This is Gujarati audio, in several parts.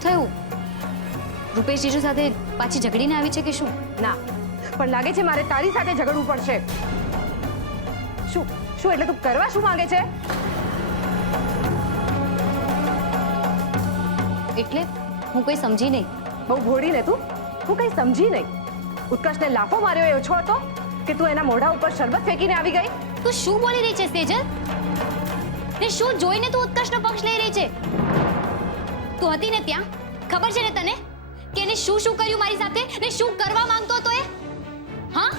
શું થયું? રૂપેશ જીજુ સાથે પાછી ઝઘડીને આવી છે કે શું? ના, પણ લાગે છે મારે તારી સાથે ઝઘડવું પડશે. શું શું એટલે તું કરવા શું માંગે છે? એટલે હું કોઈ સમજી નહીં. બહુ ભોળી ને તું. હું કઈ સમજી નહીં. ઉત્કર્ષને લાફો માર્યો એ ઓછો હતો કે તું એના મોઢા ઉપર શરબત ફેંકીને આવી ગઈ? તું શું બોલી રહી છે સેજલ? ને શું જોઈને તું ઉત્કર્ષનો પક્ષ લઈ રહી છે? તું હતી ને ત્યાં, ખબર છે ને તને કે એને શું શું કર્યું મારી સાથે ને શું કરવા માંગતો હતો એ? હા,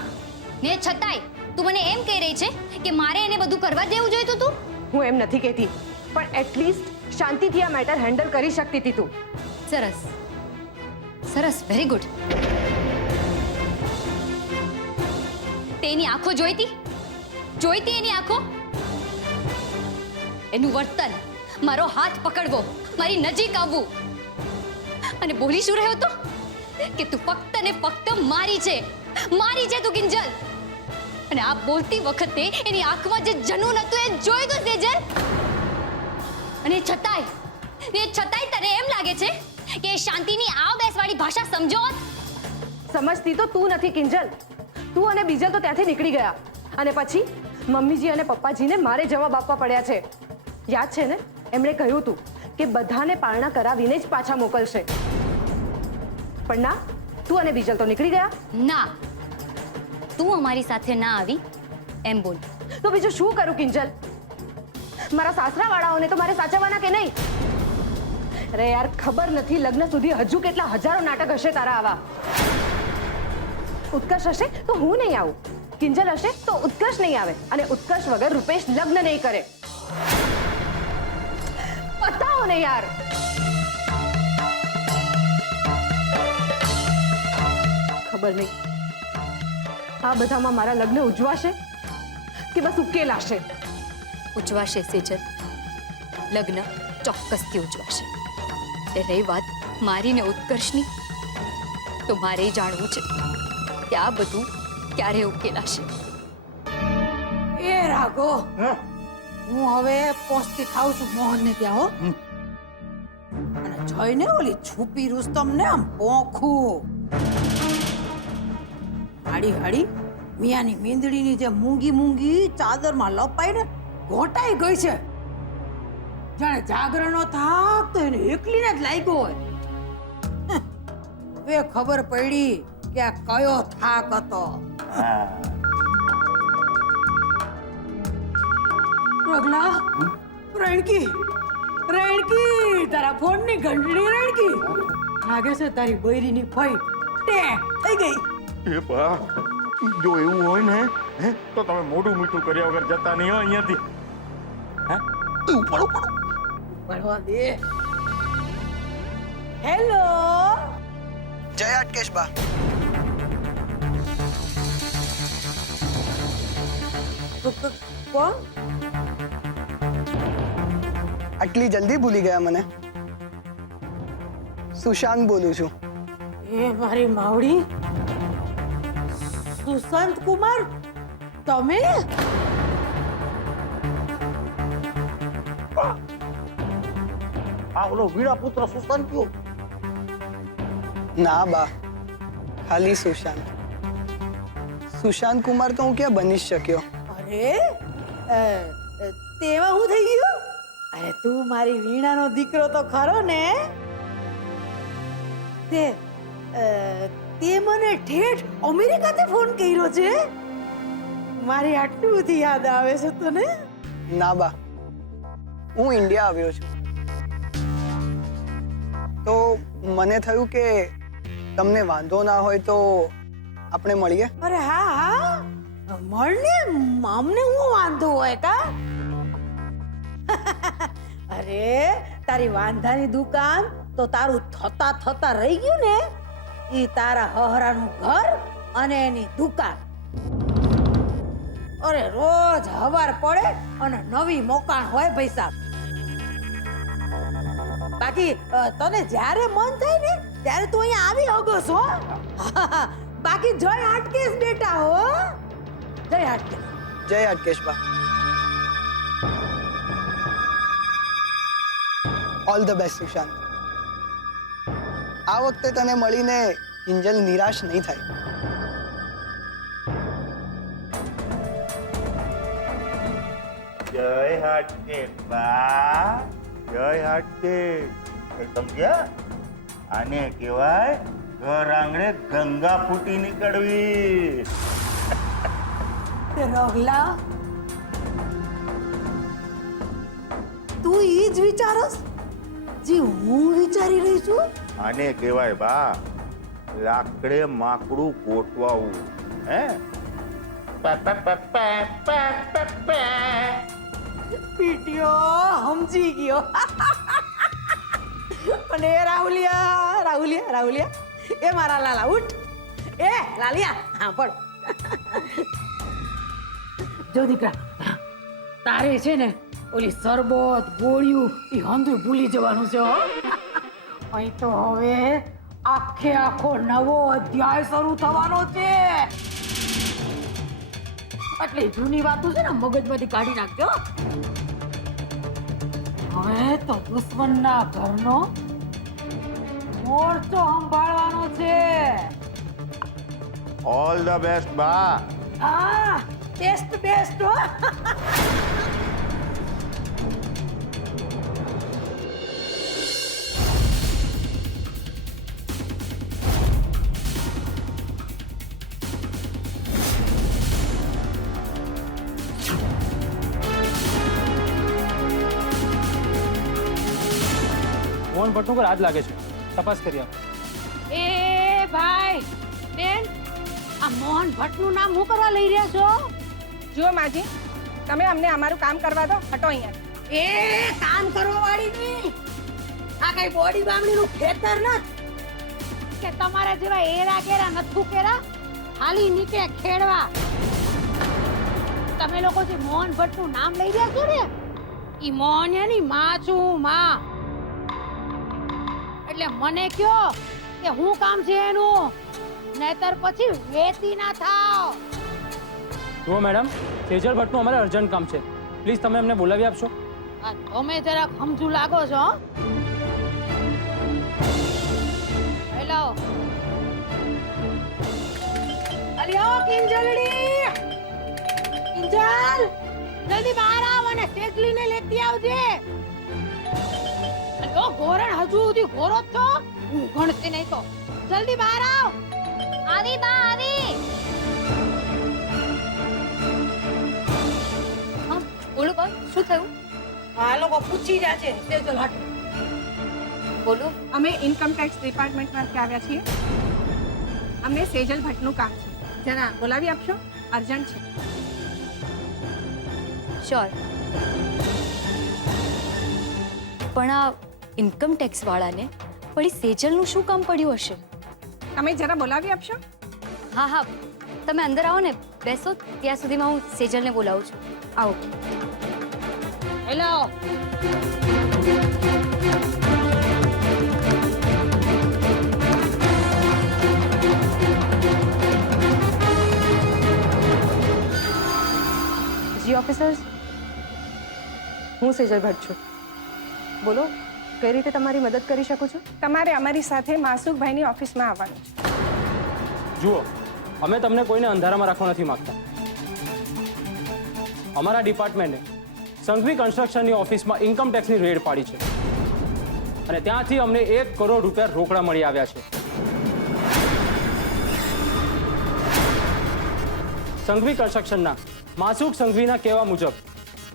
ને છતાંય તું મને એમ કહી રહી છે કે મારે એને બધું કરવા દેવું જોઈતું તું? હું એમ નથી કહેતી, પણ એટલીસ્ટ શાંતિથી આ મેટર હેન્ડલ કરી શકતી હતી તું. સરસ સરસ, વેરી ગુડ. તેની આંખો જોઈતી એની આંખો, એનું વર્તન, મારો હાથ પકડવો, મારી નજીક આવવું, અને બોલી શું રહ્યો હતો કે તું ફક્ત ને ફક્ત મારી છે તું કિંજલ. અને આ બોલતી વખતે એની આંખમાં જે જનૂન હતું એ જોઈ તો સેજલ. અને છતાંય તને એમ લાગે છે કે શાંતિની આવ બેસવાળી ભાષા સમજો? સમજતી તો તું નથી કિંજલ. તું અને બીજલ તો ત્યાંથી નીકળી ગયા અને પછી મમ્મીજી અને પપ્પાજીને મારે જવાબ આપવા પડ્યા છે. યાદ છે ને, એમણે કહ્યું હતું કે બધાને પારણા કરાવીને જ પાછા મોકલશે. પણ ના, તું અને બીજલ તો નીકળી ગયા. ના, તું અમારી સાથે ના આવી એમ બોલ. તો બીજું શું કરું કિંજલ? મારા સાસરા વાળાઓને તો મારે સાચવવાના કે નહીં? અરે યાર, ખબર નથી લગ્ન સુધી હજુ કેટલા હજારો નાટક હશે તારા આવા. ઉત્કર્ષ હશે તો હું નહીં આવું, કિંજલ હશે તો ઉત્કર્ષ નહીં આવે, અને ઉત્કર્ષ વગર રૂપેશ લગ્ન નહીં કરે. બતાવો ને યાર. ખબર નહીં આ બધામાં મારા લગ્ન ઉજવાશે કે બસ ઉકેલાશે? ઉજવાશે સેજલ, લગ્ન ચોક્કસથી ઉજવાશે. એ રહી વાત મારી ને ઉત્કર્ષની, તો મારે જાણવું છે કે આ બધું ક્યારે ઉકેલાશે. એ રાઘો, હું હવે પહોંચતી થાઉં છું મોહનને ત્યાં, હો. અને જોઈને ઓલી છુપી રુસ્તમ ને આમ પોખું હાડી મિયાની મીંદડીની જે મૂંગી ચાદરમાં લપાઈને ઘોટાઈ ગઈ છે. જાણે જાગરણનો થાક તો એને એકલીને જ લાગ્યો હોય. હવે ખબર પડી કે આ કયો થાક હતો. રગલા, રણકી, તારા ફોનની ઘંટડી રણકી. લાગે છે તારી બૈરીની ફઈ ટેક થઈ ગઈ. એ બા, જો એવું હોય ને તો તમે મોઢું મીઠું કર્યા વગર જતા નહીં હો અહીંયાથી. પડવા દે. હેલો, જય અટકેશ બા. કોણ? આટલી જલ્દી ભૂલી ગયા મને? સુશાંત બોલું છું. એ મારી માવડી, સુશાંત કુમાર, તમે? આ ઓલો વીણા પુત્ર સુશાંત કયો? ના બા, ખાલી સુશાંત. સુશાંત કુમાર તો હું ક્યાં બની શક્યો? અરે, તેમાં હું થઈ ગયું? અરે તું મારી વીણાનો દીકરો તો ખરો ને. તે મને ઠેઠ અમેરિકાથી ફોન કર્યો છે. મારી આટલી બધી યાદ આવે છે તને? ના બા, હું ઇન્ડિયા આવ્યો છું. તો મને થયું કે તમને વાંધો ના હોય તો આપણે મળીએ. અરે હા, મળને. અમને હું વાંધો હોય કા? અરે તારી વાંધાની દુકાન તો તારું થતા રહી ગયું ને. ઈ તારા હહરાનું ઘર અને એની દુકાન. અરે રોજ હવાર પડે અને નવી મોકાણ હોય પૈસા. બાકી તને જ્યારે મન થાય ને ત્યારે તું અહીંયા આવી હગો છો. બાકી જય હાટકેશ બેટા, હો. જય હાટકેશ. જય અટકેશ બા. All the best Sushant. આ વખતે તને મળીને કિંજલ નિરાશ નહીં થાય. જય હાટકે બા, જય હાટકે. સમજ્યા? આને કહેવાય ઘર આંગણે ગંગા ફૂટી નીકળવી. રગલા તું ઈ જ વિચારસ જે હું વિચારી રહી છું. આને કહેવાય બા લાકડે માકડું ગોઠવાવું. હે પીટીઓ સમજી ગયો. અને એ રાહુલિયા રાહુલિયા રાહુલિયા એ મારા લાલા ઉઠ. એ લાલિયા હા પણ જો દીકરા, તારે છે ને ઓલી શરબત ગોળિયું એ હંધુય ભૂલી જવાનું છે હો. અહીં તો હવે આખે આખો નવો અધ્યાય શરૂ થવાનો છે. એટલે જૂની વાતો છે ને મગજમાંથી કાઢી નાખજો. હવે તો દુશ્મનના ઘરનો મોરચો સંભાળવાનો છે. ઓલ ધ બેસ્ટ બા. હા બેસ્ટ બેસ્ટ હો. મોહન ભટ્ટનું ઘર આજ લાગે છે, તપાસ કરી આપ. એ ભાઈ બેન, આ મોહન ભટ્ટનું નામ હું કરવા લઈ રહ્યા છો? જુઓ માજી, તમે અમને અમારું કામ કરવા દો. હટો અહીંયા. એ કામ કરવા વાળી ની આ કઈ બોડી બામણીનું ખેતર નથી કે તમારા જેવા એરા કેરા નથુ કેરા ખાલી નીકળે ખેડવા. તમે લોકો જે મોહન ભટ્ટનું નામ લઈ રહ્યા છો ને, ઈ મોહનની માં છું, માં. એટલે મને કયો કે હું કામ છે એનું, નહીતર પછી વેતી ના થાવ. જુઓ મેડમ, સેજલ ભટ્ટનું અમારે અર્જન્ટ કામ છે. પ્લીઝ તમે એમને બોલાવી આપશો. આ તમે જરાક સમજુ લાગો છો. હેલો અલિયો કિંજલડી, કિંજલ જલ્દી બહાર આવ અને સેજલીને લેતી આવજે. અલ્યો ગોરણ હજુ સુધી ગોરો જ છો, હું ગણતી નહીં તો. જલ્દી બહાર આવ. આવી બા આવી. હા બોલો બા, શું થયું? આ લોકો પૂછી રહ્યા છે સેજલ હટ. બોલો. અમે ઇન્કમ ટેક્સ ડિપાર્ટમેન્ટમાંથી આવ્યા છીએ. અમને સેજલ ભટ્ટનું કામ છે. જરા બોલાવી આપશો, અર્જન્ટ છે. શ્યોર. પણ આ ઇન્કમ ટેક્સ વાળાને પડી સેજલનું શું કામ પડ્યું હશે? તમે જરા બોલાવી આપશો. હા હા, તમે અંદર આવો ને, બેસો. ત્યાં સુધીમાં હું સેજલને બોલાવું છું. આવો. હેલો જી ઓફિસર્સ, હું સેજલ ભટ્ટ છું. બોલો, કઈ રીતે તમારી મદદ કરી શકું છું? તમારે અમારી સાથે માસુકભાઈની ઓફિસમાં આવવાનું છે. જુઓ, અમે તમને કોઈને અંધારામાં રાખવા નથી માંગતા. અમારા ડિપાર્ટમેન્ટે સંઘવી કન્સ્ટ્રક્શનની ઓફિસમાં ઇન્કમ ટેક્સની રેડ પાડી છે અને ત્યાંથી અમને 1 કરોડ રૂપિયા રોકડા મળી આવ્યા છે. સંઘવી કન્સ્ટ્રક્શનના માસુક સંઘવીના કહેવા મુજબ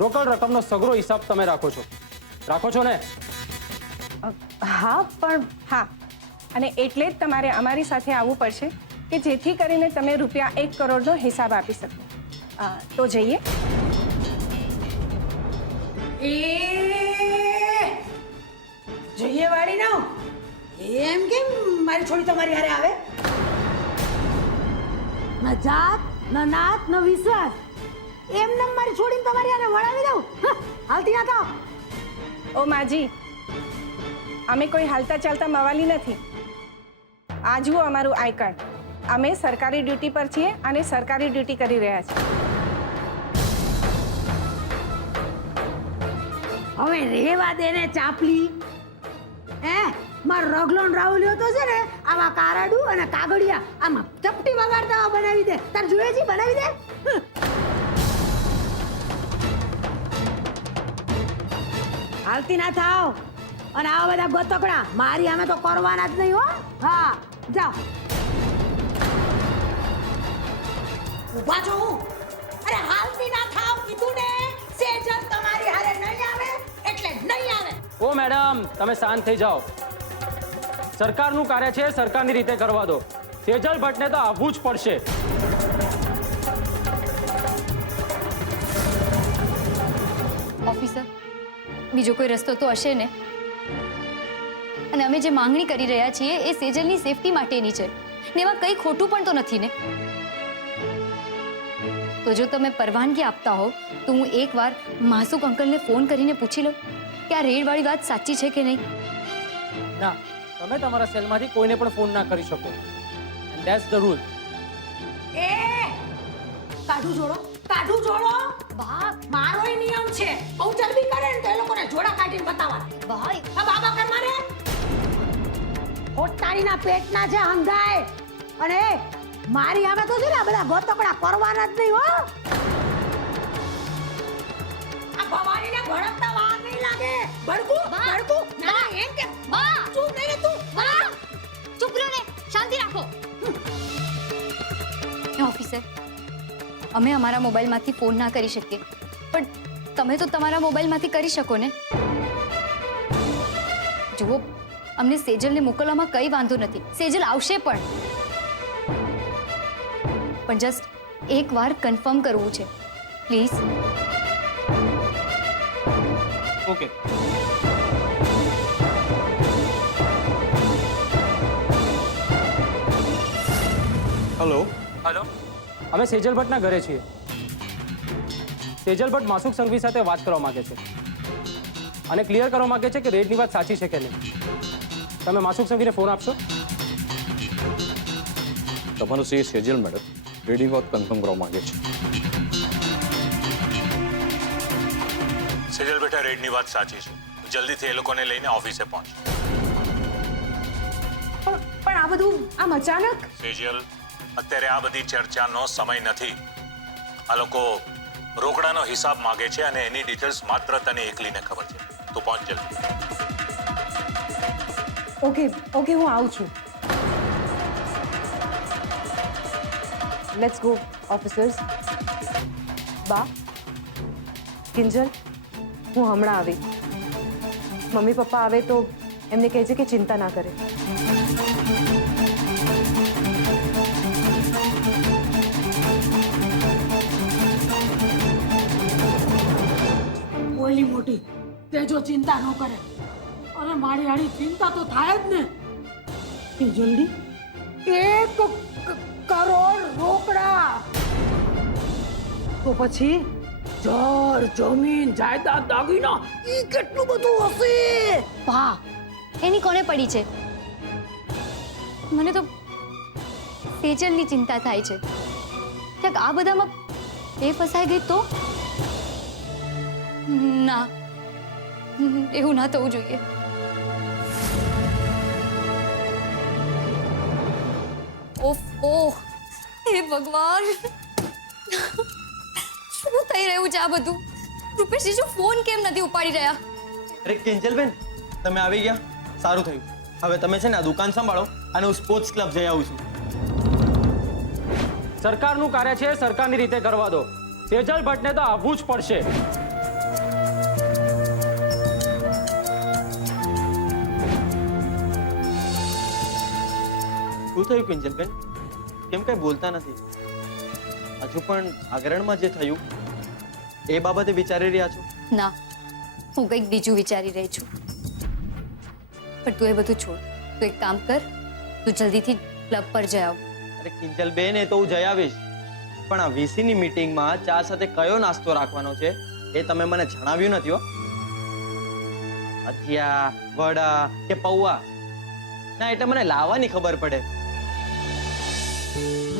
રોકડ રકમનો સગરો હિસાબ તમે રાખો છો ને? હા, પણ હા, અને એટલે જ તમારે અમારી સાથે આવવું પડશે કે જેથી કરીને તમે રૂપિયા 1 કરોડનો હિસાબ આપી શકો. તો જઈએ. એ જોઈએ વાળી ના એમ કેમ મારી છોડી તમારી હારે આવે? ન જાત ન નાત ન વિશ્વાસ, એમને મારી છોડીને તમારી હારે વળાવી દઉં? હાલતી હતા. ઓ માજી, અમે કોઈ હાલતા ચાલતા મવાલી નથી. આ જુઓ અમારું આઈ કાર્ડ. અમે સરકારી ડ્યુટી પર છીએ અને સરકારી ડ્યુટી કરી રહ્યા છીએ. હવે રેવા દે ને ચાપલી. હે મારો રગલો ને રાહુલિયો તો છે ને આવા કારાડું અને કાગળિયા આમાં ચપટી વગાડતા બનાવી દે. તાર જોઈએ છે બનાવી દે. હાલતી ના થાવ અને આવા બધા ગોતકડા મારી અમે તો કરવાના જ નહીં હો. હા જાઓ. ઊભા છો હું. અરે હાલતી ના થાવ કીધું ને. સેજલ તમારી હારે નહીં આવે એટલે નહીં આવે. ઓ મેડમ, તમે શાંત થઈ જાઓ. સરકારનું કાર્ય છે, સરકારની રીતે કરવા દો. સેજલ ભટ્ટને તો આવવું જ પડશે. ઓફિસર, બીજો કોઈ રસ્તો તો હશે ને? અને અમે જે માંગણી કરી રહ્યા છીએ એ સેજલની સેફટી માટેની છે ને એમાં કંઈ ખોટું પણ તો નથી ને. તો જો તમે પરવાનગી આપતા હો તો હું એકવાર માસુક અંકલને ફોન કરીને પૂછી લઉં કે આ રેડવાળી વાત સાચી છે કે નહીં. ના, તમે તમારા સેલમાંથી કોઈને પણ ફોન ના કરી શકો. And that's the rule. એ કાઢું જોડો, કાઢું જોડો. બા, મારોય નિયમ છે. બહુ જલ્દી કરે ને તો એ લોકોને જોડા કાઢીને બતાવવાના. ભાઈ, આ બાબા કર મારે. હોટાણીના પેટના છે હંધાય. અને મારી આવે તો છે ને આ બધા ગોતકડા કરવાના જ નહીં હો. આ ભવાનીને ભડકતા વાર નહીં લાગે. ભડકું ભડકું. ના એમ કે બા, ચૂપ નહીં રે તું. બા, ચૂપ રહો ને, શાંતિ રાખો. ઓફિસર, અમે અમારા મોબાઈલમાંથી ફોન ના કરી શકીએ, પણ તમે તો તમારા મોબાઈલમાંથી કરી શકો ને. જુઓ, અમને સેજલને મોકલવામાં કંઈ વાંધો નથી. સેજલ આવશે પણ જસ્ટ એકવાર કન્ફર્મ કરવું છે, પ્લીઝ. ઓકે. હલો. હેલો, અમે સેજલ ભટ્ટના ઘરે છીએ. સેજલ ભટ્ટ માસુક સંઘવી સાથે વાત કરવા માંગે છે અને ક્લિયર કરવા માંગે છે કે રેડની વાત સાચી છે કે નહીં. તમે માસુક સંઘવીને ફોન આપશો? તમારો સી સેજલ મેડમ રેડની વાત કન્ફર્મ કરવા માંગે છે. સેજલ બેટા, રેડની વાત સાચી છે. જલ્દીથી એ લોકોને લઈને ઓફિસે પહોંચ. પણ આ બધું આમ અચાનક. સેજલ, અત્યારે આ બધી ચર્ચાનો સમય નથી. આ લોકો રોકડાનો હિસાબ માંગે છે અને એની ડિટેલ્સ માત્ર તને એકલીને ખબર છે. તું પહોંચ જલ્દી. ઓકે ઓકે, હું આવું છું. Let's go officers. બા, કિંજલ, હું હમણાં આવી. મમ્મી પપ્પા આવે તો એમને કહેજે કે ચિંતા ના કરે. ઓલી મોટી તે જો ચિંતા ન કરે અને મારી હારી ચિંતા તો થાય જ ને. એ જલ્દી 1 કરોડ રોકડા તો પછી જળ જમીન જાયદાદ દાગીના ઈ કેટલું બધું હશે. વાહ, એની કોને પડી છે? મને તો સેજલની ચિંતા થાય છે. ક્યાંક આ બધામાં એ ફસાઈ ગઈ તો? ના, એવું ના થવું જોઈએ. ઓહ, હે ભગવાન, શું થઈ રહ્યું છે આ બધું? રૂપેશજી શું ફોન કેમ નથી ઉપાડી રહ્યા? અરે કિંજલબેન, તમે આવી ગયા, સારું થયું. હવે તમે છે ને આ દુકાન સંભાળો અને હું સ્પોર્ટ્સ ક્લબ જઈ આવું છું. સરકારનું કાર્ય છે, સરકારની રીતે કરવા દો. સેજલ ભટ્ટને તો આવવું જ પડશે. શું થયું કિંજલબેન? કેમ કઈ બોલતા નથી? હજુ પણ જાગરણમાં જે થયું એ બાબતે વિચારી રહ્યા છો? ના, હું કંઈક બીજું વિચારી રહી છું. પણ તું એ બધું છોડ. તું એક કામ કર, તું જલ્દીથી ક્લબ પર જઈ આવ. અરે કિંજલબેન, એ તો હું જઈ આવીશ, પણ આ વીસીની મીટિંગમાં ચા સાથે કયો નાસ્તો રાખવાનો છે એ તમે મને જણાવ્યું નથી હો. ભજીયા, વડા કે પૌવા? ના, એટલે મને લાવવાની ખબર પડે.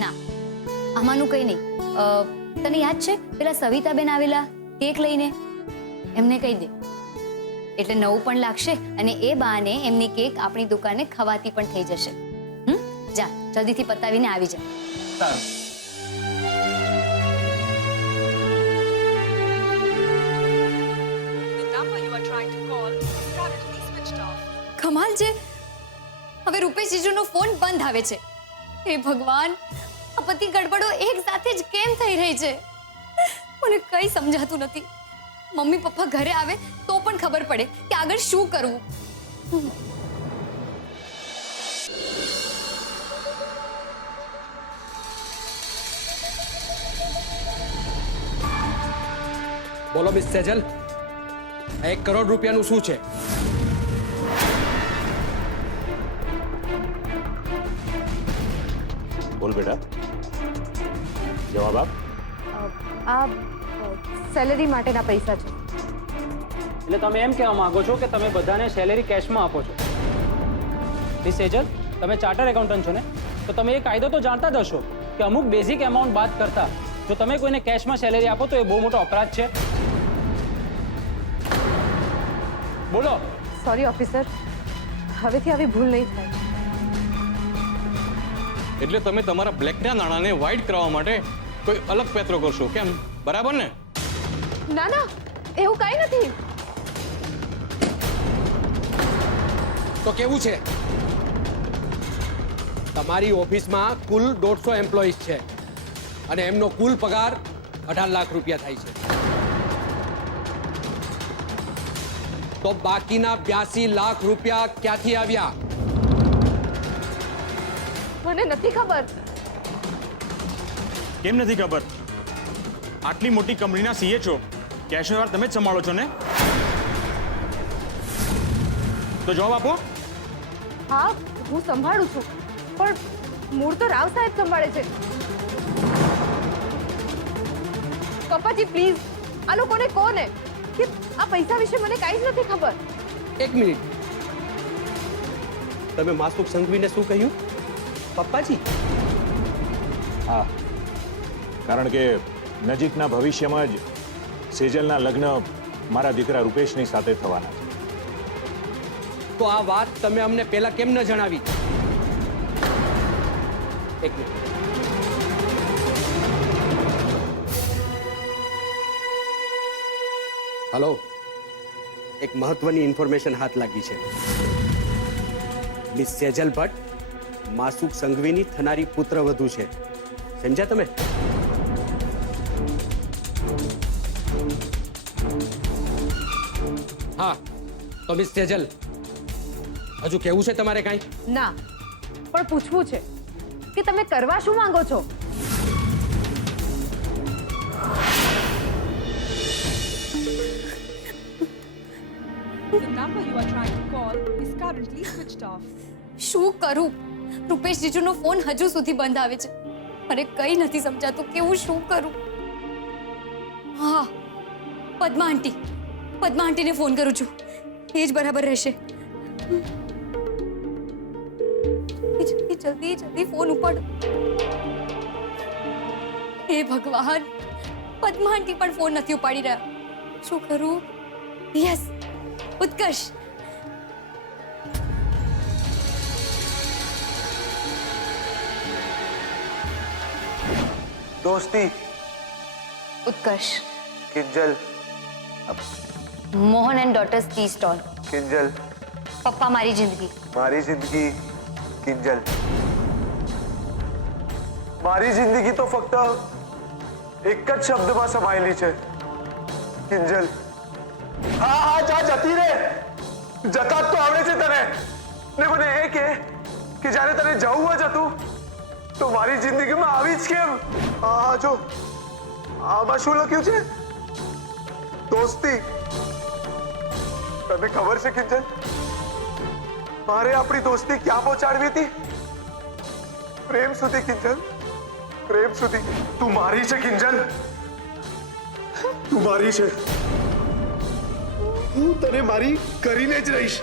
ના, આમાંનું કંઈ નહીં. તને યાદ છે પેલા સવિતાબેન આવેલા કેક લઈને? એમને કહી દે એટલે નવું પણ લાગશે અને એ બહાને એમની કેક આપણી દુકાને ખવાતી પણ થઈ જશે. જા જલ્દીથી પતાવીને આવી જા. સારું. કમાલ છે. હવે રૂપેશ જીજુનો ફોન બંધ આવે છે. હે ભગવાન, આ બધી ગડબડો એક સાથે જ કેમ થઈ રહી છે? મને કંઈ સમજાતું નથી. મમ્મી પપ્પા ઘરે આવે તો પણ ખબર પડે કે આગળ શું કરવું. બોલો મિસ સેજલ, 1 કરોડ રૂપિયાનું શું છે? બોલ બેટા, જવાબ આપ. આ સેલેરી માટેના પૈસા છે. એટલે તમે એમ કહેવા માંગો છો કે તમે બધાને સેલેરી કેશમાં આપો છો? મિસ સેજલ, તમે ચાર્ટર એકાઉન્ટન્ટ છો ને, તો તમે એ કાયદો તો જાણતા જ હશો કે અમુક બેઝિક એમાઉન્ટ બાદ કરતા જો તમે કોઈને કેશમાં સેલેરી આપો તો એ બહુ મોટો અપરાધ છે. બોલો. સોરી ઓફિસર, હવેથી આવી ભૂલ નહીં થાય. એટલે તમે તમારા બ્લેકના નાણાંને વ્હાઇટ કરવા માટે કોઈ અલગ પેત્રો કરશો કેમ? બરાબર ને? ના ના, એવું કાંઈ નથી. તો કેવું છે? તમારી ઓફિસમાં કુલ 150 એમ્પ્લોઈઝ છે અને એમનો કુલ પગાર 18 લાખ રૂપિયા થાય છે. તો બાકીના 82 લાખ રૂપિયા ક્યાંથી આવ્યા? મને નથી ખબર. કેમ નથી ખબર? આટલી મોટી કંપનીના સીએ છો, કેશ વ્યવહાર તમે જ સંભાળો છો ને? તો જવાબ આપો. હા, હું સંભાળું છું, પણ મૂળ તો રાવ સાહેબ સંભાળે છે. પપ્પાજી પ્લીઝ, આ લોકોને કોને કે આ પૈસા વિશે મને કાંઈ જ નથી ખબર. 1 મિનિટ, તમે માસુક સંઘવીને શું કહ્યું? પપ્પાજી? હા, કારણ કે નજીકના ભવિષ્યમાં જ સેજલના લગ્ન મારા દીકરા રૂપેશની સાથે થવાના છે. તો આ વાત તમે અમને પહેલા કેમ ન જણાવી? 1 મિનિટ. હલો, એક મહત્વની ઇન્ફોર્મેશન હાથ લાગી છે. મિસ સેજલ ભટ્ટ માસુક સંઘવીની થનારી પુત્રવધુ છે. સમજ્યા તમે? હા, તો મિસ સેજલ, હજુ કેવું છે તમારે કાંઈ? ના, પણ પૂછવું છે કે તમે કરવા શું માંગો છો? શું કરું? રૂપેશ જીજુનો ફોન હજુ સુધી બંધ આવે છે. મને કંઈ નથી સમજાતું કે હું શું કરું. હા, પદ્મા આંટીને ફોન કરું છું. એ જ બરાબર રહેશે. જલ્દી ફોન ઉપાડ. હે ભગવાન, પદ્મા આંટી પણ ફોન નથી ઉપાડી રહ્યા. શું કરું? યસ, ઉત્કર્ષ. दोस्ती, Utkarsh. Kinjal, Mohan and daughters tea stall. Kinjal, પપ્પા મારી જિંદગી. मारी जिंदगी, किंजल. मारी जिंदगी तो फक्त एक જ શબ્દમાં સમાયેલી છે, કિંજલ. હા હા, જા જતી રે. જતા તો આવડે છે તને. ને મને એ કે જ્યારે તને જવું જ હતું તો મારી જિંદગીમાં આવી જ કેમ? હા જો આમાં શું લખ્યું છે? દોસ્તી. તને ખબર છે કિંજલ, મારે આપણી દોસ્તી ક્યાં પહોંચાડવી હતી? પ્રેમ સુધી કિંજલ, પ્રેમ સુધી. તું મારી છે કિંજલ, તું મારી છે. હું તને મારી કરીને જ રહીશ.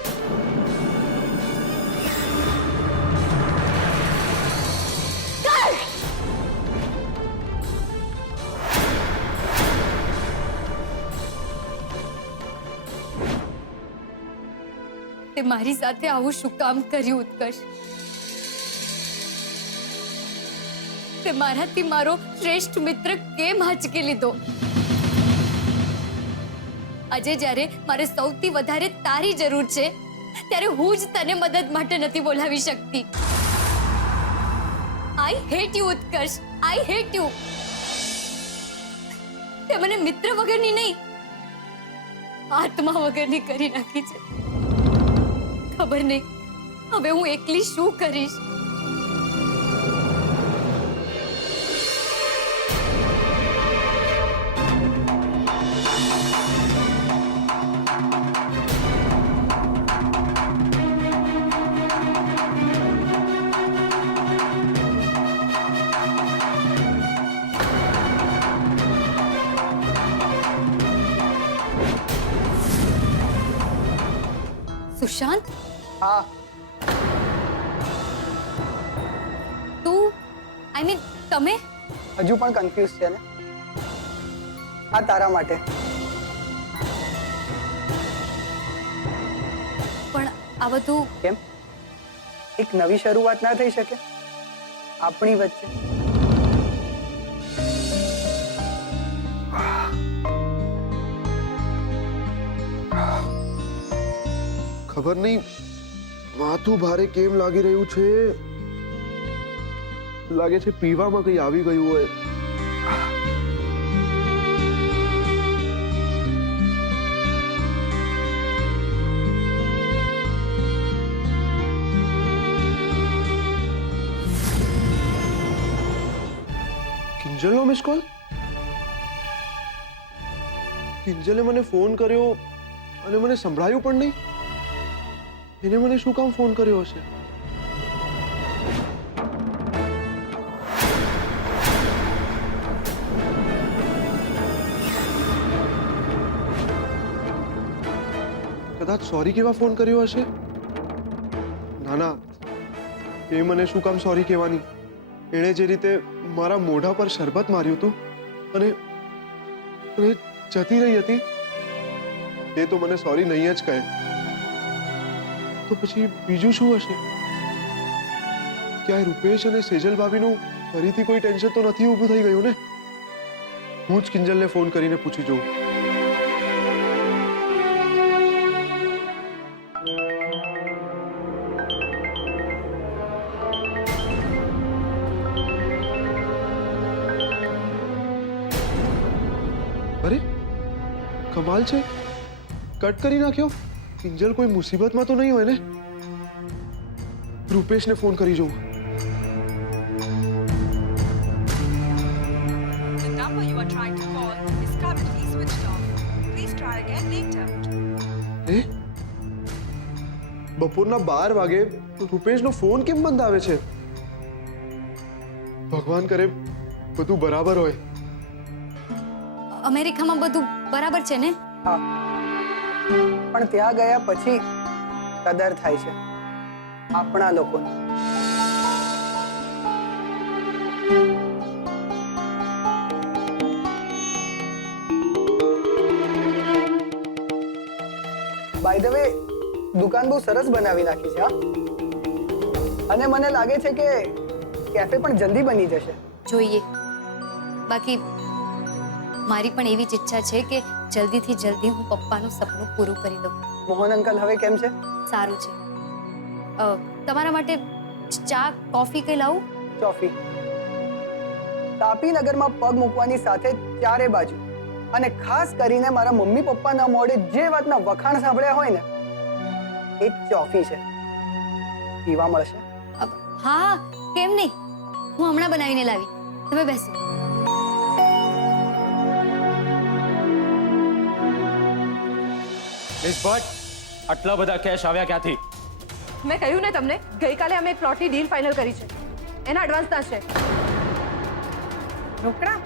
તે મારી સાથે આવું શું કામ કર્યું ઉત્કર્ષ? તે મારાથી મારો શ્રેષ્ઠ મિત્ર કેમ આંચકી લીધો? આજે જ્યારે મારે સૌથી વધારે તારી જરૂર છે ત્યારે હું જ તને મદદ માટે નથી બોલાવી શકતી. I hate you Utkarsh, I hate you. તે મને મિત્ર વગરની નહીં, આત્મા વગરની કરી નાખી છે. ખબર નહીં હવે હું એકલી શું કરીશ. સુશાંત, હા તું આઈ મીન તમે હજુ પણ કન્ફ્યુઝ છે ને? આ તારા માટે. પણ આ બધું કેમ? એક નવી શરૂઆત ના થઈ શકે આપણી વચ્ચે? ખબર નહીં માથું ભારે કેમ લાગી રહ્યું છે. લાગે છે પીવામાં કંઈ આવી ગયું હોય. કિંજલનો મિસ કોલ? કિંજલે મને ફોન કર્યો અને મને સંભળાયું પણ નહીં. એને મને શું કામ ફોન કર્યો હશે? કદાચ સોરી કેવા ફોન કર્યો હશે? ના ના, એ મને શું કામ સોરી કહેવાની? એણે જે રીતે મારા મોઢા પર શરબત માર્યું હતું અને જતી રહી હતી, એ તો મને સોરી નહીં જ કહે. તો પછી બીજું શું હશે? ક્યાંય રૂપેશ અને સેજલ ભાભીનું ફરીથી કોઈ ટેન્શન તો નથી ઊભું થઈ ગયું ને? હું જ કિંજલને ફોન કરીને પૂછી જોઉં. અરે કમાલ છે, કટ કરી નાખ્યો. કિંજલ કોઈ મુસીબતમાં તો નહીં હોય ને? રૂપેશને ફોન કરી જોઉં. બપોરના 12 વાગે રૂપેશનો ફોન કેમ બંધ આવે છે? ભગવાન કરે બધું બરાબર હોય. અમેરિકામાં બધું બરાબર છે ને? હા, પણ ત્યાં ગયા પછી કદર થાય છે આપણા લોકોની. બાય ધ વે, દુકાન બહુ સરસ બનાવી નાખી છે. હા, અને મને લાગે છે કે કેફે પણ જલ્દી બની જશે. જોઈએ. બાકી મારી પણ એવી જ ઈચ્છા છે કે જલ્દીથી જલ્દી હું પપ્પાનું સપનું પૂરું કરી દઉં. મોહન અંકલ હવે કેમ છે? સારું છે. તમારા માટે ચા કોફી કઈ લાવું? ચોફી. તાપીનગરમાં પગ મૂકવાની સાથે ચારે બાજુ અને ખાસ કરીને મારા મમ્મી પપ્પાના મોઢે જે વાતના વખાણ સાંભળ્યા હોય ને, એ ચોફી છે. પીવા મળશે? હા, કેમ નહીં, હું હમણાં બનાવીને લાવી. તમે બેસો. મિસ ભટ્ટ, આટલા બધા કેશ આવ્યા ક્યાંથી? મેં કહ્યું ને તમને, ગઈકાલે અમે એક પ્લોટની ડીલ ફાઇનલ કરી છે. એના એડવાન્સના છે. રોકડા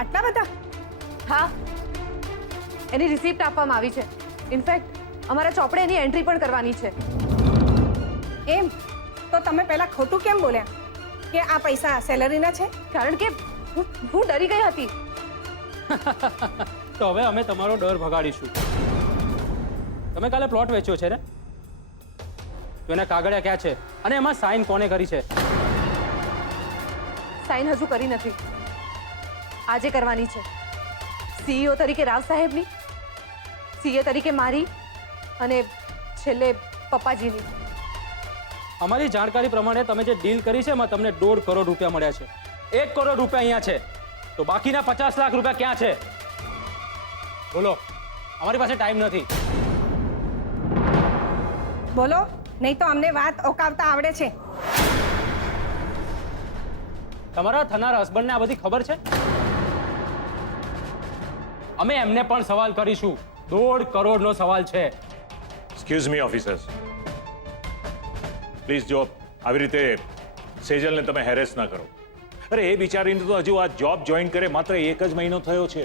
આટલા બધા? હા, એની રિસિપ્ટ આપવામાં આવી છે. ઇનફેક્ટ અમારા ચોપડે એની એન્ટ્રી પણ કરવાની છે. એમ તો તમે પહેલા ખોટું કેમ બોલ્યા કે આ પૈસા સેલરીના છે? કારણ કે હું ડરી ગઈ હતી. તો હવે અમે તમારો ડર ભગાડીશું. તમે કાલે પ્લોટ વેચ્યો છે ને? તો એના કાગળિયા ક્યાં છે અને એમાં સાઇન કોને કરી છે? સાઈન હજુ કરી નથી, આજે કરવાની છે. સીઈઓ તરીકે રાવ સાહેબની, સીએ તરીકે મારી અને છેલ્લે પપ્પાજીની. અમારી જાણકારી પ્રમાણે તમે જે ડીલ કરી છે એમાં તમને 1.5 કરોડ રૂપિયા મળ્યા છે. 1 કરોડ રૂપિયા અહીંયા છે, તો બાકીના 50 લાખ રૂપિયા ક્યાં છે? બોલો, અમારી પાસે ટાઈમ નથી. બોલો, નહીં તો અમને વાત ઓકાવતા આવડે છે. તમારા થનાર હસબન્ડને આ બધી ખબર છે? અમે એમને પણ સવાલ કરીશું. 1.5 કરોડનો સવાલ છે. એક્સક્યુઝ મી ઓફિસર્સ, પ્લીઝ જો આવી રીતે સેજલને તમે હેરેસ ના કરો. અરે એ બિચારીને તો હજુ આ જોબ જોઈન કરે માત્ર 1 જ મહિનો થયો છે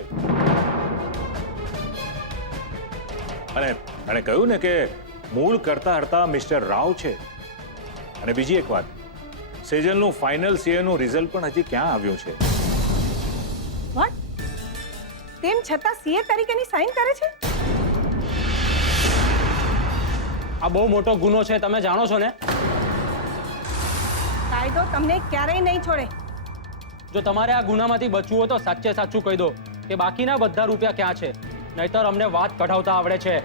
અને એણે કહ્યું ને કે મૂળ કરતા હરતા મિસ્ટર રાવ છે. અને બીજી એક વાત, સેજલનું ફાઇનલ સીએનું રિઝલ્ટ પણ હજી ક્યાં આવ્યું છે? વોટ? તેમ છતાં સીએ તરીકેની સાઈન કરે છે? આ બહુ મોટો ગુનો છે, તમે જાણો છો ને? કાયદો તમને ક્યારેય નહીં છોડે. જો તમારે આ ગુનામાંથી બચવું હોય તો સાચે સાચું કહી દો કે બાકીના બધા રૂપિયા ક્યાં છે, નહીતર અમને વાત કઢાવતા આવડે છે.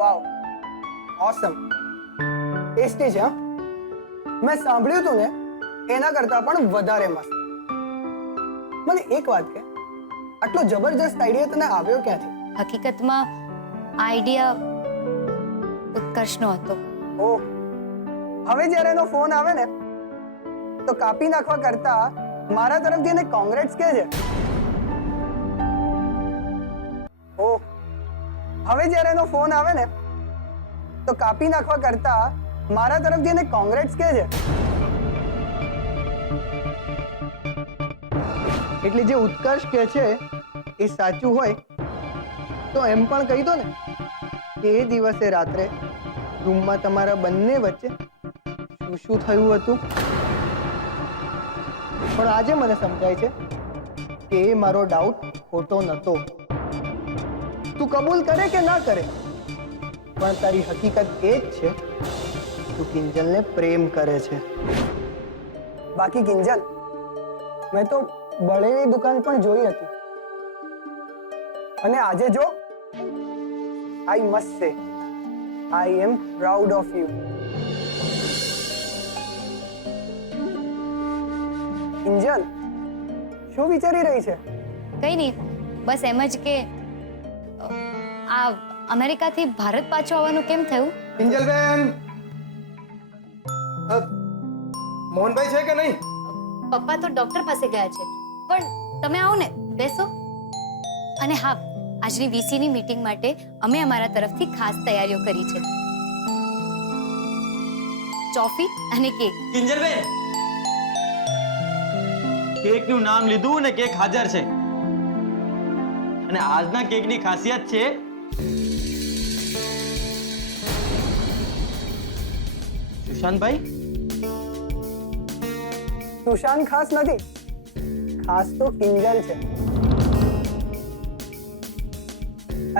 વાવ, ઓસમ, ટેસ્ટી છે. મેં સાંભળ્યું હતું ને એના કરતા પણ વધારે મસ્ત. મને એક વાત કે, આટલો જબરજસ્ત આઈડિયા તને આવ્યો ક્યાંથી? હકીકતમાં આ આઈડિયા ઉત્કર્ષનો હતો. ઓહ, હવે જ્યારે એનો ફોન આવે ને તો કાપી નાખવા કરતા મારા તરફથી એને કોંગ્રેટ્સ કહેજે. ઓહ, હવે જ્યારે એનો ફોન આવે ને તો કાપી નાખવા કરતા મારા તરફથી એને કોંગ્રેટ્સ કહેજે. એટલે જે ઉત્કર્ષ કહે છે એ સાચું હોય તો એમ પણ કહી દો ને કે એ દિવસે રાત્રે રૂમમાં તમારા બંને વચ્ચે શું શું થયું હતું. પણ આજે મને સમજાય છે કે એ મારો ડાઉટ ખોટો નહોતો. તું કબૂલ કરે કે ના કરે, પણ તારી હકીકત એ જ છે, તું કિંજલને પ્રેમ કરે છે. બાકી કિંજલ, મેં તો બળેલી દુકાન પણ જોઈ હતી અને આજે જો, આઈ મસ્ટ સે આઈ એમ પ્રાઉડ ઓફ યુ. કિંજલ, શું વિચારી રહી છે? કંઈ નહીં, બસ એમ જ કે આ અમેરિકાથી ભારત પાછું આવવાનું કેમ થયું? કિંજલબેન, મોહનભાઈ છે કે નહીં? પપ્પા તો ડોક્ટર પાસે ગયા છે, પણ તમે આવો ને, બેસો. અને હા, આજની વીસીની મીટિંગ માટે અમે અમારા તરફથી ખાસ તૈયારીઓ કરી છે. ચોફી અને કેક. કિંજલબેન, કેકનું નામ લીધું ને કેક હાજર છે. અને આજના કેકની ખાસિયત છે સુશાંતભાઈ. સુશાંત ખાસ નથી, ખાસ તો કિંજલ છે.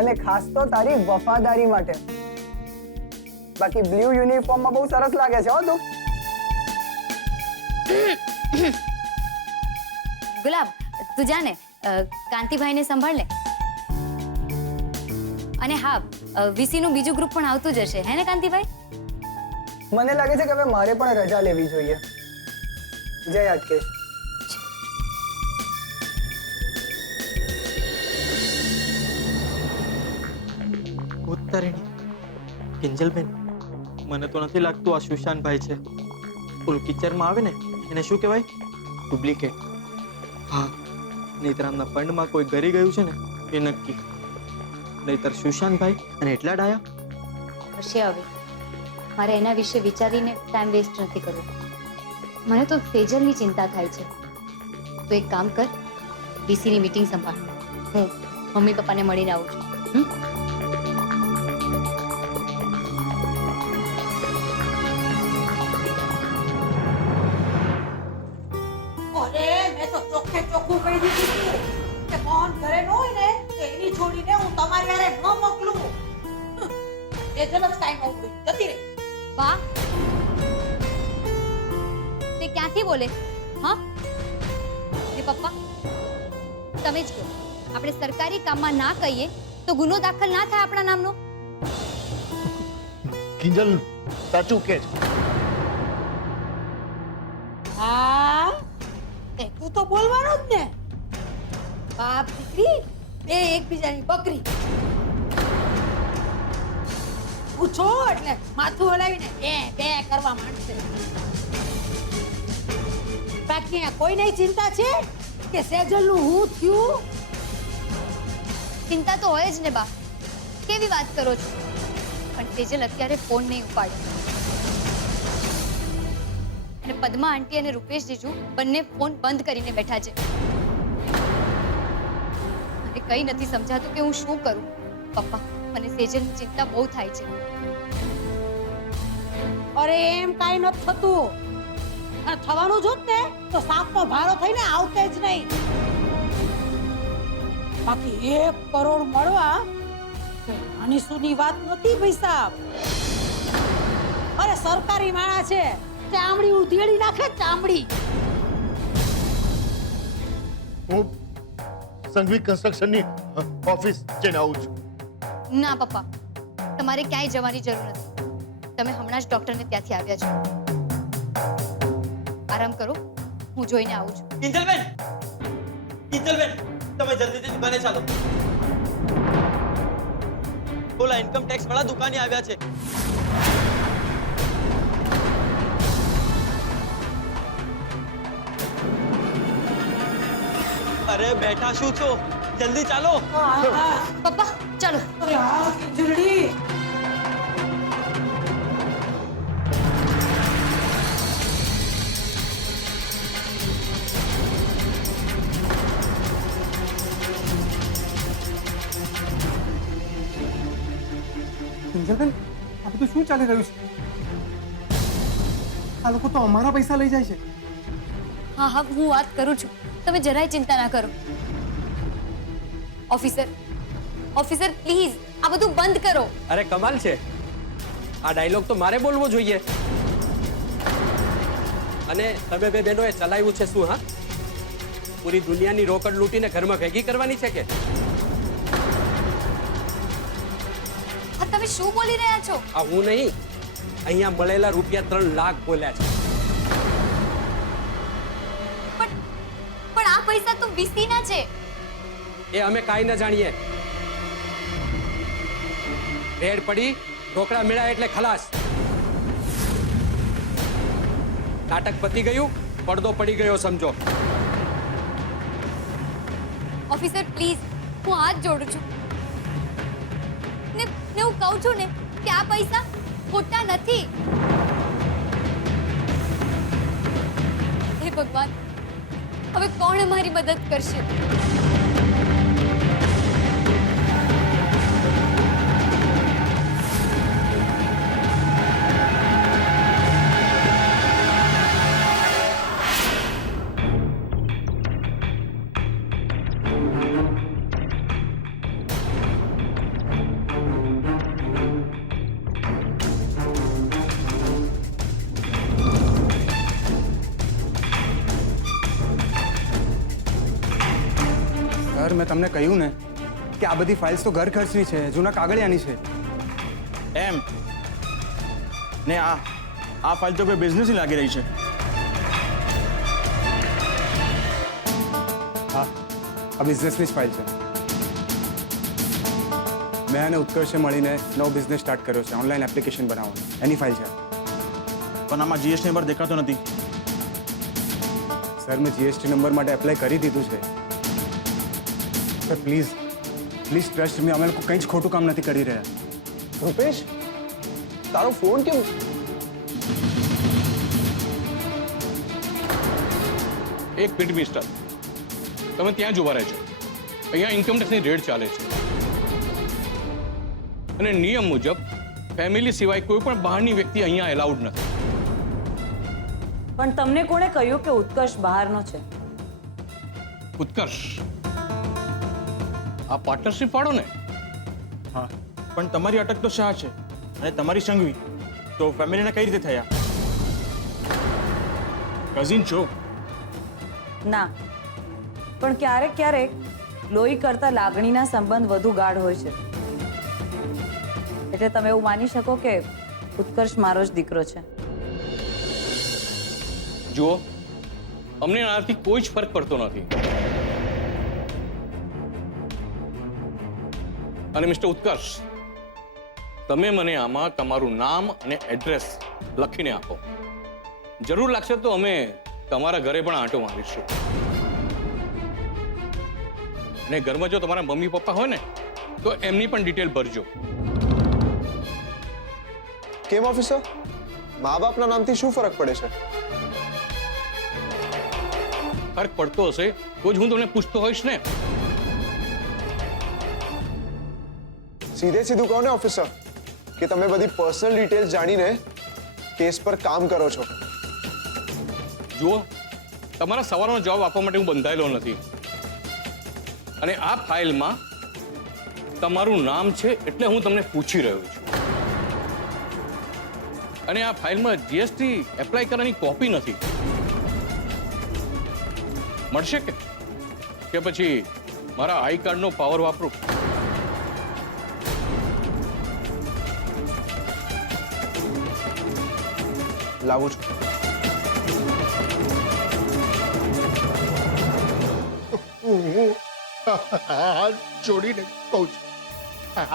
અને ખાસ તો તારી વફાદારી માટે. બાકી બ્લુ યુનિફોર્મમાં બહુ સરસ લાગે છે હો તું. ગુલાબ, તું જાને કાંતિભાઈને સંભાળ લે. અને હા, વીસીનું બીજું ગ્રુપ પણ આવતું જ હશે, હે ને કાંતિભાઈ? મને લાગે છે કે હવે મારે પણ રજા લેવી જોઈએ. જય અટકેશ. ઉત્તરીણી, કિંજલબેન, મને તો નથી લાગતું આ સુશાંતભાઈ છે. ઓલું પિક્ચરમાં આવે ને એને શું કહેવાય? ડુપ્લિકેટ. હા, નહીતર આમના ફંડમાં કોઈ ગરી ગયું છે ને એ નક્કી. નહીતર સુશાંતભાઈ અને એટલા ડાયા. હશે હવે, મારે એના વિશે વિચારીને ટાઈમ વેસ્ટ નથી કરવો. મને તો સેજલની ચિંતા થાય છે. તો એક કામ કર, વીસીની મીટિંગ સંભાળ. હું મમ્મી પપ્પાને મળીને આવું છું. કહી દીધું તું કે મોહન ઘરે ન હોય ને તો એની છોડીને હું તમારી હારે ન મોકલું. એ જલક ટાઈમ આવડી જતી રહી. વાહ, તે ક્યાંથી બોલે? હા એ પપ્પા, તમે જ કહો, આપણે સરકારી કામમાં ના કહીએ તો ગુનો દાખલ ના થાય આપણા નામનો? કિંજલ સાચું કે છે. હા, તું તો બોલવાનો જ ને. બાપ દીકરી બે એકબીજાની બકરી. પૂછો એટલે માથું હલાવીને બે બે કરવા માંડશે. બાકી આ કોઈને ચિંતા છે કે સેજલનું હું થયું? ચિંતા તો હોય જ ને બા, કેવી વાત કરો છો? પણ તેજલ અત્યારે ફોન નહીં ઉપાડે અને પદ્મા આંટી અને રૂપેશ જીજુ બંને ફોન બંધ કરીને બેઠા છે. મને કઈ નથી સમજાતું કે હું શું કરું. પપ્પા, મને સેજલની ચિંતા બહુ થાય છે. અરે એમ કાઈ નથી થતું. અને થવાનું જોત ને તો સાપનો ભારો થઈને આવતે જ નહીં. બાકી 1 કરોડ મળવા આની સુની વાત નથી ભાઈ સાહેબ. અરે સરકારી માણસ છે, ચામડી ઉધેડી નાખે ચામડી. હું સંઘવી કન્સ્ટ્રક્શનની ઓફિસ જઈને આવું છું. ના પપ્પા, તમારે ક્યાંય જવાની જરૂર નથી. તમે હમણાં જ ડોક્ટરને ત્યાંથી આવ્યા છો. આરામ કરો, હું જોઈને આવું છું. કિંજલબેન, કિંજલબેન, તમે જલ્દીથી દુકાને ચાલો. બોલા, ઇન્કમ ટેક્સ વાળા દુકાને આવ્યા છે. અરે બેઠા શું છો? જલ્દી ચાલો. પપ્પા ચાલો. અરે હા ખીચડી. કિંજલબેન, આ બધું શું ચાલી રહ્યું છે? આ લોકો તો અમારા પૈસા લઈ જાય છે. હા હા, હું વાત કરું છું, તમે જરાય ચિંતા ના કરો. ઓફિસર, ઓફિસર પ્લીઝ આ બધું બંધ કરો. અરે કમાલ છે, આ ડાયલોગ તો મારે બોલવો જોઈએ. અને તમે બે બહેનોએ ચલાવ્યું છે શું? હા, પૂરી દુનિયાની રોકડ લૂંટીને ઘરમાં ભેગી કરવાની છે કે? આ તમે શું બોલી રહ્યા છો? આ હું નહીં, અહીંયા મળેલા રૂપિયા 3 લાખ બોલ્યા છે. પણ આ પૈસા તો વીસીના છે. એ અમે કાંઈ ન જાણીએ. રેડ પડી, ઢોકળા મેળ્યા એટલે ખલાસ. નાટક પતી ગયું, પડદો પડી ગયો સમજો. ઓફિસર પ્લીઝ, હું હાથ જોડું છું ને હું કહું છું ને કે આ પૈસા ખોટા નથી. હે ભગવાન, હવે કોણ મારી મદદ કરશે? સર, મેં તમને કહ્યું ને કે આ બધી ફાઇલ્સ તો ઘર ખર્ચની છે, જૂના કાગળિયાની છે. એમ ને આ ફાઇલ તો કોઈ બિઝનેસની લાગી રહી છે. હા, આ બિઝનેસની જ ફાઇલ છે. મેં અને ઉત્કર્ષે મળીને નવો બિઝનેસ સ્ટાર્ટ કર્યો છે, ઓનલાઈન એપ્લિકેશન બનાવવાનો. એની ફાઇલ છે. પણ આમાં જીએસટી નંબર દેખાતો નથી. સર, મેં જીએસટી નંબર માટે એપ્લાય કરી દીધું છે. Sir please please trust me, અમે લોકો કંઈ જ ખોટું કામ નથી કરી રહ્યા. રૂપેશ, તારો ફોન કેમ? એક મિનિટ મિસ્ટર, તમે ત્યાં જ ઊભા રહેજો. અહીંયા ઇન્કમ ટેક્સની રેડ ચાલે છે અને નિયમ મુજબ ફેમિલી સિવાય કોઈ પણ બહારની વ્યક્તિ અહીંયા એલાઉડ નથી. પણ તમને કોણે કહ્યું કે ઉત્કર્ષ બહારનો છે? ઉત્કર્ષ, આ પાર્ટનરશિપ વાળો ને? હા, પણ તમારી અટક તો શાહ છે અને તમારી સંઘવી તો ફેમિલીના કઈ રીતે થયા? કઝિન છો? ના, પણ ક્યારેક ક્યારેક લોહી કરતા લાગણીના સંબંધ વધુ ગાઢ હોય છે. એટલે તમે એવું માની શકો કે ઉત્કર્ષ મારો જ દીકરો છે. જુઓ, અમને આનાથી કોઈ જ ફરક પડતો નથી. અને મિસ્ટર ઉત્કર્ષ, તમે મને આમાં તમારું નામ અને એડ્રેસ લખીને આપો. જરૂર લાગશે તો અમે તમારા ઘરે પણ આંટો મારીશું. અને ઘરમાં જો તમારા મમ્મી પપ્પા હોય ને તો એમની પણ ડિટેલ ભરજો. કેમ ઓફિસર, મા બાપના નામથી શું ફરક પડે છે? ફરક પડતો હશે તો જ હું તમને પૂછતો હોઈશ ને. સીધે સીધું કહો ને ઓફિસર કે તમે બધી પર્સનલ ડિટેલ્સ જાણીને કેસ પર કામ કરો છો. જુઓ, તમારા સવાલોનો જવાબ આપવા માટે હું બંધાયેલો નથી. અને આ ફાઇલમાં તમારું નામ છે એટલે હું તમને પૂછી રહ્યો છું. અને આ ફાઇલમાં જીએસટી એપ્લાય કરવાની કોપી નથી. મળશે કે પછી મારા આઈ કાર્ડનો પાવર વાપરું? લાવું છું. હું હાથ જોડીને કહું છું,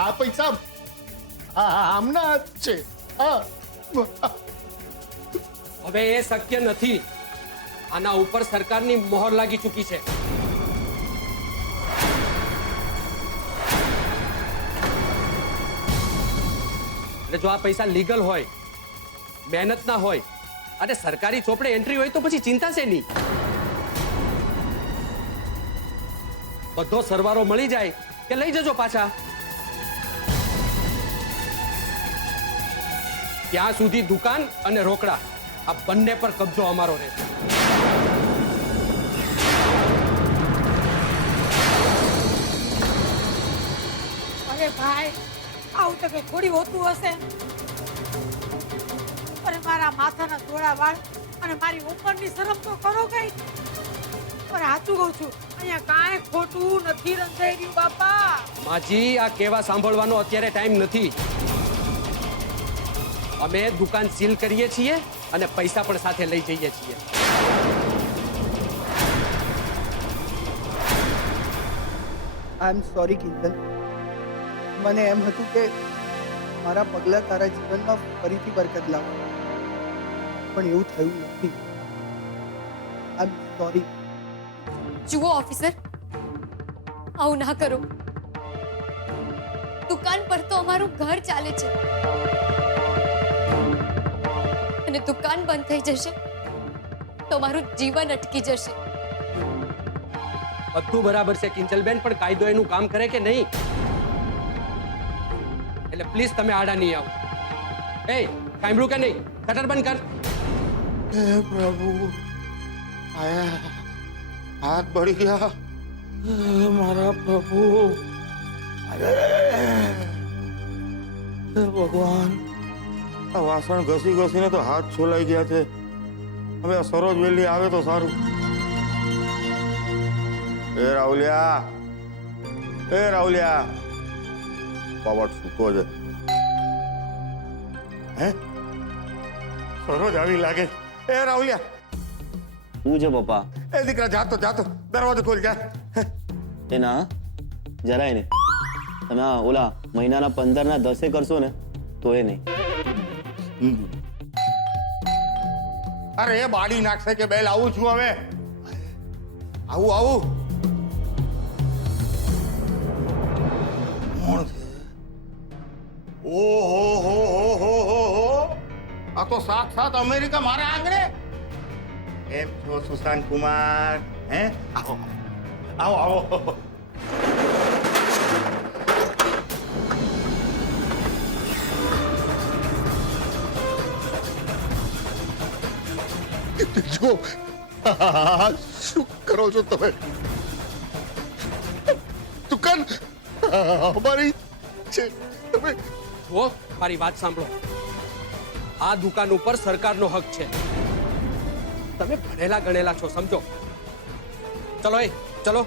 આ પૈસા આમના જ છે. હવે એ શક્ય નથી. આના ઉપર સરકારની મોહર લાગી ચૂકી છે. એટલે જો આ પૈસા લીગલ હોય, મહેનતના હોય અને સરકારી ચોપડે એન્ટ્રી હોય તો પછી ચિંતા છે નહીં. બધો સરવારો મળી જાય કે લઈ જજો પાછા. ત્યાં સુધી દુકાન અને રોકડા આ બંને પર કબજો અમારો રહેશે. અરે ભાઈ, આવું તો કઈ થોડી હોતું હશે. અરે મારા માથાના થોડા વાળ અને મારી ઉંમરની શરમ તો કરો કઈ. અરે સાચું કહું છું, અહીંયા કાંઈ ખોટું નથી રંધાઈ રહ્યું બાપા. માજી, આ કેવા સાંભળવાનો અત્યારે ટાઈમ નથી. અમે દુકાન સીલ કરીએ છીએ અને પૈસા પણ સાથે લઈ જઈએ છીએ. આઈ એમ સોરી કિંજલ. મને એમ હતું કે મારા પગલા તારા જીવનમાં ફરીથી બરકત લાવવા, પણ એવું થયું નથી. આઈ એમ સોરી. જુઓ ઓફિસર, આવું ના કરો. દુકાન પર તો અમારું ઘર ચાલે છે અને દુકાન બંધ થઈ જશે તો મારું જીવન અટકી જશે. બધું બરાબર છે કિંજલબેન, પણ કાયદો એનું કામ કરે કે નહીં? એટલે પ્લીઝ તમે આડા નહીં આવો. એ સાંભળ્યું કે નહીં? શટર બંધ કર. હે પ્રભુ, આયા હાથ બળી ગયા. મારા પ્રભુ, અરે હે ભગવાન, આ વાસણ ઘસી ઘસીને તો હાથ છોલાઈ ગયા છે. હવે આ સરોજ વેલી આવે તો સારું. એ રાહુલિયા, એ રાહુલિયા, બાવટ સૂતો છે. હે સરોજ આવી લાગે. એ રાહુલિયા, શું છે પપ્પા? એ દીકરા, જાતો જાતો દરવાજો ખોલ. જા. એ ના, જરાય નહીં. તમે આ ઓલા મહિનાના 15 ના 10 કરશો ને તો એ નહીં. અરે એ બાળી નાખશે કે બેલ. આવું છું હવે. આવું આવું. ઓહો હો હો હો હો હો, આ તો સાક્ષાત અમેરિકા મારા આંગણે. એમ છો સુશાંત કુમાર? હે, આવો આવો આવો. જો શું કરો છો તમે? દુકાન અમારી છે. તમે જો મારી વાત સાંભળો, આ દુકાન ઉપર સરકારનો હક છે. તમે ભણેલા ગણેલા છો, સમજો. ચલો ચલો.